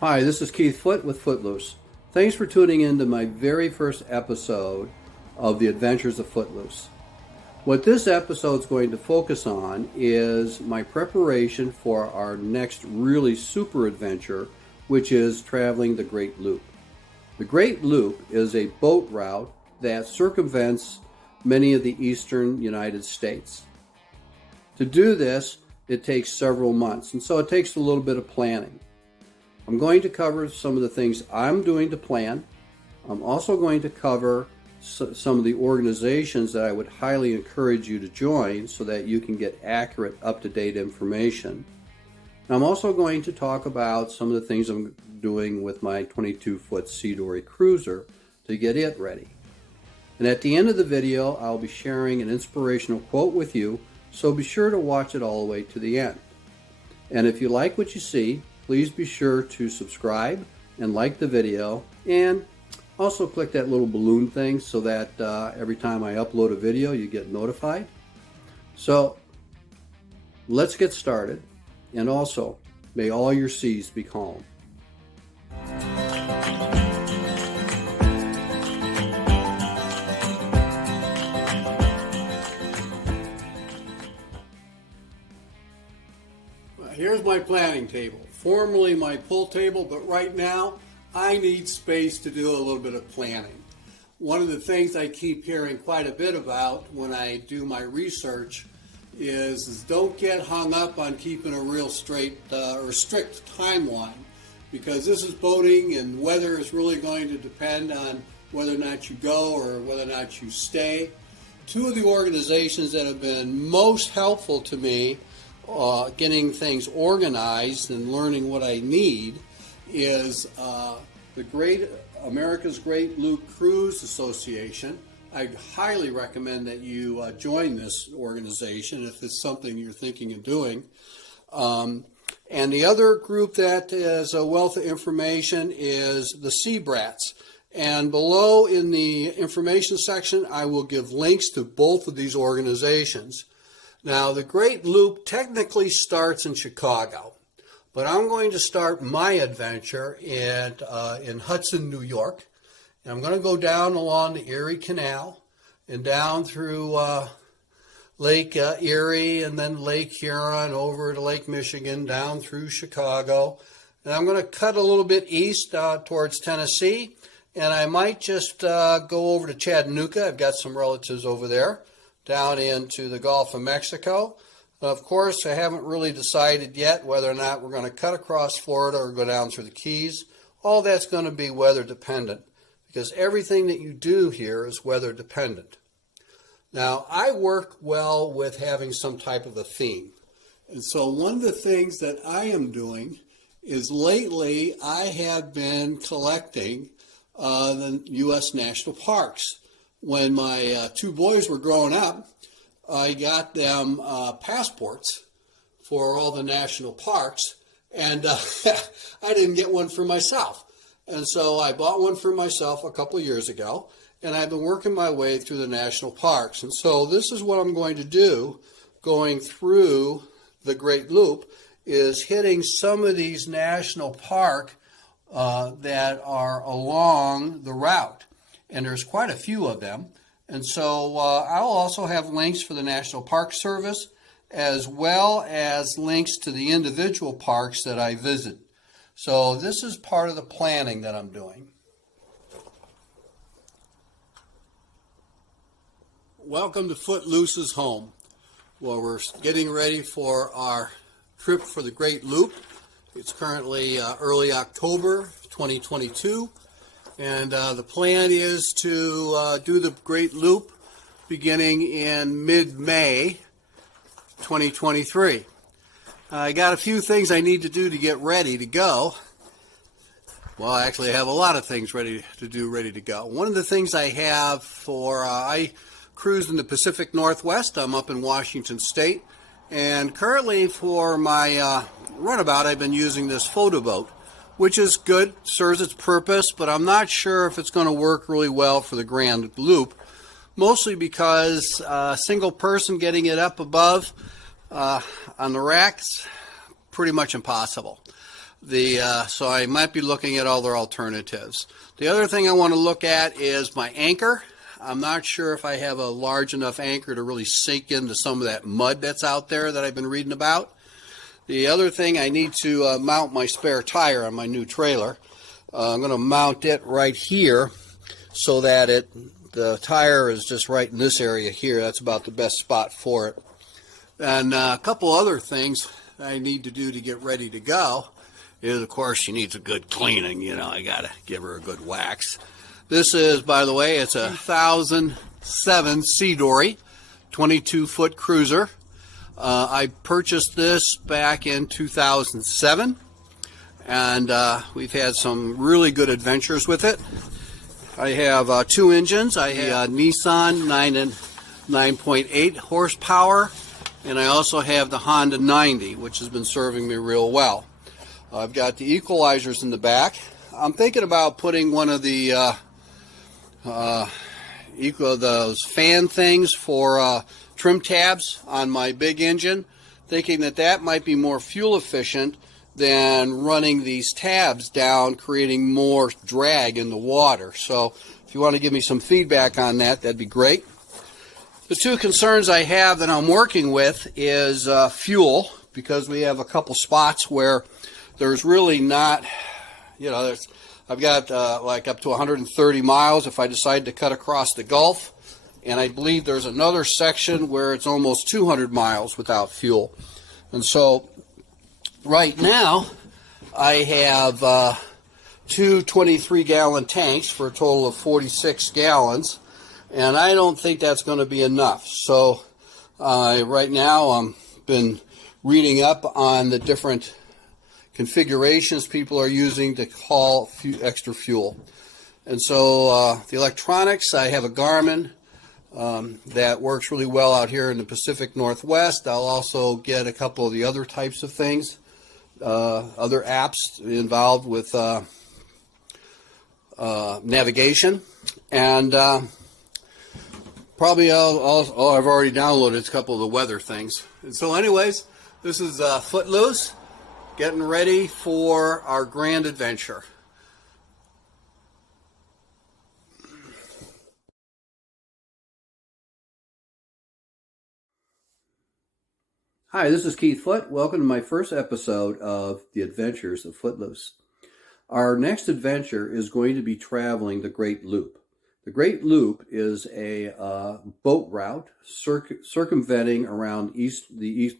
Hi, this is Keith Foote with Footloose. Thanks for tuning in to my very first episode of the Adventures of Footloose. What this episode is going to focus on is my preparation for our next really super adventure, which is traveling the Great Loop. The Great Loop is a boat route that circumvents many of the eastern United States. To do this, it takes several months, and so it takes a little bit of planning. I'm going to cover some of the things I'm doing to plan. I'm also going to cover some of the organizations that I would highly encourage you to join so that you can get accurate, up-to-date information. And I'm also going to talk about some of the things I'm doing with my 22-foot Sea Dory cruiser to get it ready. And at the end of the video, I'll be sharing an inspirational quote with you, so be sure to watch it all the way to the end. And if you like what you see, please be sure to subscribe and like the video, and also click that little balloon thing so that every time I upload a video you get notified. So let's get started, and also may all your seas be calm. Here's my planning table, formerly my pull table, but right now I need space to do a little bit of planning. One of the things I keep hearing quite a bit about when I do my research is don't get hung up on keeping a real straight or strict timeline, because this is boating and weather is really going to depend on whether or not you go or whether or not you stay. Two of the organizations that have been most helpful to me getting things organized and learning what I need is the America's Great Loop Cruise Association. I highly recommend that you join this organization if it's something you're thinking of doing. And the other group that is a wealth of information is the Sea Brats. And below in the information section, I will give links to both of these organizations. Now, the Great Loop technically starts in Chicago, but I'm going to start my adventure in Hudson, New York. And I'm going to go down along the Erie Canal and down through Lake Erie and then Lake Huron over to Lake Michigan, down through Chicago. And I'm going to cut a little bit east towards Tennessee, and I might just go over to Chattanooga. I've got some relatives over there, down into the Gulf of Mexico. Of course, I haven't really decided yet whether or not we're going to cut across Florida or go down through the Keys. All that's going to be weather dependent, because everything that you do here is weather dependent. Now, I work well with having some type of a theme. And so one of the things that I am doing is lately I have been collecting the U.S. national parks. When my two boys were growing up, I got them passports for all the national parks, and I didn't get one for myself. And so I bought one for myself a couple of years ago, and I've been working my way through the national parks. And so this is what I'm going to do going through the Great Loop, is hitting some of these national parks that are along the route. And there's quite a few of them. And so I'll also have links for the National Park Service, as well as links to the individual parks that I visit. So this is part of the planning that I'm doing. Welcome to Footloose's home. Well, we're getting ready for our trip for the Great Loop. It's currently early October 2022. And the plan is to do the Great Loop beginning in mid-May 2023. I got a few things I need to do to get ready to go. Well, actually, I have a lot of things ready to go. One of the things I have I cruise in the Pacific Northwest. I'm up in Washington State. And currently for my runabout, I've been using this photo boat, which is good, serves its purpose, but I'm not sure if it's going to work really well for the Grand Loop, mostly because a single person getting it up above on the racks, pretty much impossible. So I might be looking at other alternatives. The other thing I want to look at is my anchor. I'm not sure if I have a large enough anchor to really sink into some of that mud that's out there that I've been reading about. The other thing, I need to mount my spare tire on my new trailer. I'm going to mount it right here so that the tire is just right in this area here. That's about the best spot for it. And a couple other things I need to do to get ready to go is, of course, she needs a good cleaning. You know, I got to give her a good wax. This is, by the way, it's a 2007 Sea Dory, 22-foot cruiser. I purchased this back in 2007, and we've had some really good adventures with it. I have two engines. I have Nissan 9.8 horsepower, and I also have the Honda 90, which has been serving me real well. I've got the equalizers in the back. I'm thinking about putting one of the those fan things for trim tabs on my big engine, thinking that might be more fuel efficient than running these tabs down, creating more drag in the water. So if you want to give me some feedback on that, that'd be great. The two concerns I have that I'm working with is fuel, because we have a couple spots where there's really not, you know, I've got like up to 130 miles if I decide to cut across the Gulf, and I believe there's another section where it's almost 200 miles without fuel. And so right now I have two 23-gallon tanks for a total of 46 gallons, and I don't think that's going to be enough. So right now I've been reading up on the different configurations people are using to haul extra fuel. And so the electronics, I have a Garmin that works really well out here in the Pacific Northwest. I'll also get a couple of the other types of things, other apps involved with navigation. And probably I've already downloaded a couple of the weather things. And so anyways, this is Footloose, getting ready for our grand adventure. Hi, this is Keith Foote. Welcome to my first episode of The Adventures of Footloose. Our next adventure is going to be traveling the Great Loop. The Great Loop is a boat route circumventing around the east.